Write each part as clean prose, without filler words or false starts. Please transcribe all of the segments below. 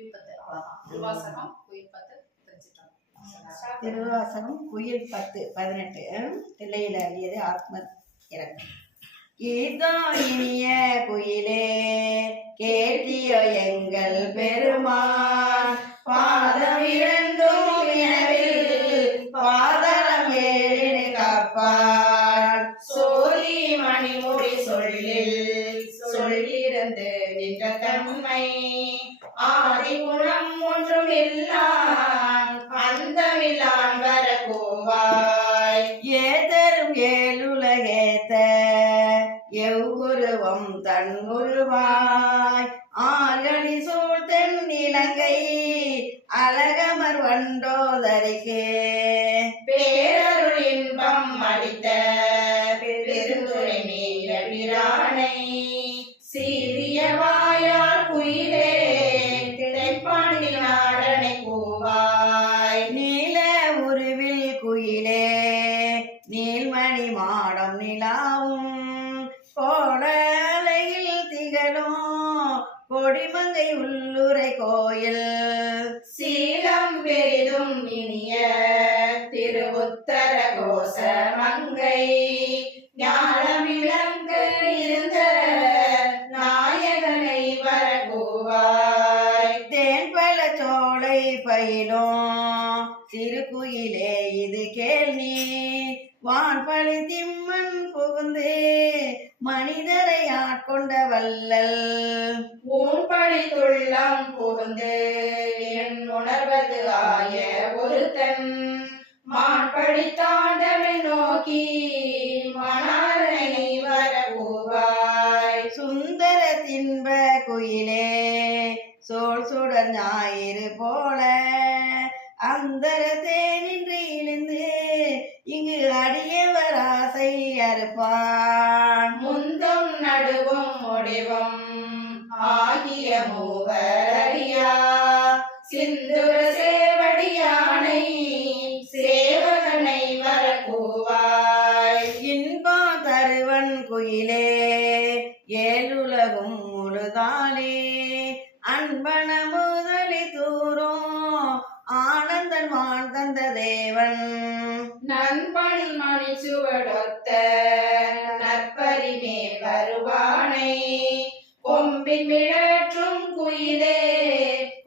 திருவாசகம் குயில் 10 திருவாசகம் குயில் 10 18 தில்லையில் அழியது ஆத்ம இறக்கம். இதோ இனிய குயிலே கேட்டியோ எங்கள் பெருமான் பாதம் இரண்டும் வினவில் பாதளம் ஏழினை காப்பான் சோழி மணிமுடி சொல்லிருந்து நின்ற தன்மை ஆதி குணம் ஒன்றும் இல்லான் அந்தமில்லான் வர கோவாய் ஏதரும் ஏழுலகேத்த எவ்வுருவம் தன் உருவாய் ஆகடி சூழ் தென் இலங்கை அழகமர் வண்டோதரிகே பேரருள் இன்பம் அளித்த பெருந்துரை நீர பிரானை சீரிய வாயால் குயிலே தென்பாண்டி நாடனை கூவாய் நீல உருவில் குயிலே நீள்மணி மாடம் நிலாவும் கோடலையில் திகழும் கொடிமங்கை உள்ளுரை கோயில் சீலம் பெரிதும் இனிய திருவுத்தர கோச மங்கை ஞானமிழங்கு இருந்த நாயகனை வரக்கூவாய் தேன்பல சோலை பயிலும் திருக்குயிலே இது கேள்வி வான்பழி திம்மன் புகுந்து மனிதரை ஆட்கொண்ட வல்லல் ஊன்பழி துள்ளம் புகுந்து என் உணர்வது ஆய ஒருத்தன் மான்பழி தாண்டவை நோக்கி மணாரனை வரக்கூவாய் சுந்தர தின்ப குயிலே சோழ் சுடர் ஞாயிறு போல அந்தர தேனின்று இழிந்து இங்கு அடியவர் ஆசை அறுப்பான் முந்தும் நடுவும் முடிவும் ஆகிய மூவர் அறியா சிந்துர சேவடியானை சேவகனை வரக்கூவாய் இன்பா தருவன் குயிலே ஏழுலகும் முழுதாலே அன்பன முதலி தூரும் ஆனந்தன் வான் தந்த தேவன் நண்பன் மணி சுவடொத்த நற்பரி மேல் வருவானை கொம்பின் மிழற்றும் குயிலே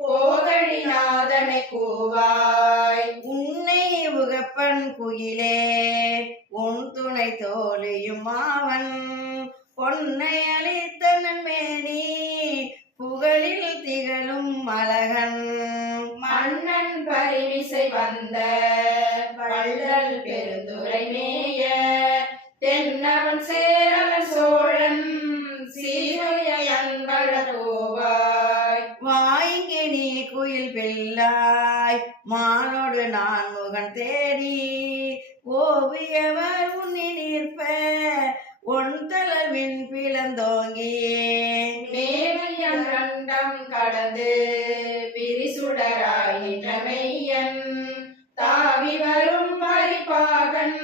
கோகழிநாதனை கூவாய் உன்னை உகப்பன் குயிலே உன் துணை தோழியும் அவன் பொன்னை அளித்த நன்மேனி புகழில் திகழும் அழகன் மன்னன் பரிவிசை வந்த வள்ளல் பெருந்துரை மேய தென்னவன் சேரவன் சோழன் சீரையன்படோவாய் வாய்கினி குயில் பிள்ளாய் மானோடு நான் முகன் தேடி ஓவியவர் உன்னி நிற்ப ஒன் தளவின் பிளந்தோங்கியே மேவையன் கண்டம் கடந்து பிரிசுடராய் நின்ற மெய்யன் தாவி வரும் பரிபாகன்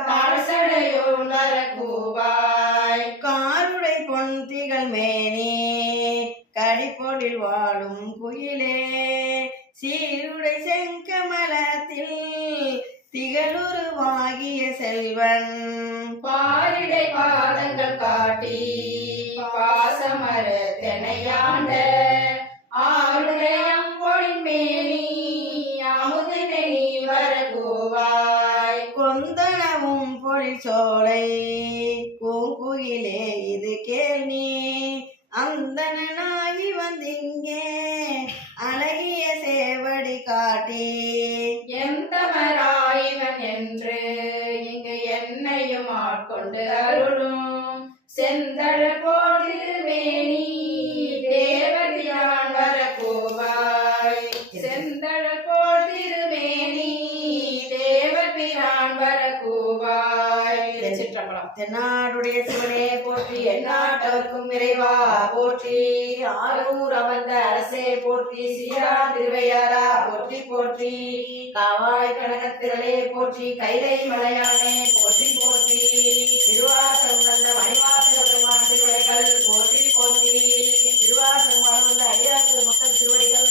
தாழ்சடையோன் வரக்கூவாய் காருடை பொன்திகள் மேனி கடிப்பொழில் வாழும் குயிலே சீருடை செங்கமலத்தில் திகழுருவாகிய செல்வன் பாரிடை பாதங்கள் காட்டி பாசமர தெனையாண்ட ஆருடையம் பொழின் மேனி அமுதினை நீ வரக்கூவாய் கொந்தனவும் பொழில் சோலை பூங்குயிலே இது கேள்வி அந்தனாகி வந்திங்கே அழகிய சேவடி காட்டி எந்தவராயிவன் என்று இங்கு என்னையும் ஆட்கொண்டு அருளும் செந்தழ போதிருமேனி தேவதியான் வரக்கூவாய் செந்தழ போதிருமேனி தேவபிரான் வரக்கூவாய் தென்னாடுடைய சிவனே போற்றி எந்நாட்டவர்க்கும் இறைவா போற்றி ஆரூர் அமர்ந்த அரசே போற்றி சீரா திருவையாரா போற்றி போற்றி காவாய் கனகத்திரளே போற்றி கைலை மலையானே போற்றி போற்றி திருவாசகம் வந்த மணிவாசக பெருமான் திருவடிகள் போற்றி போற்றி திருவாசகம் வந்த அடியார்கள் மக்கள் திருவடிகள்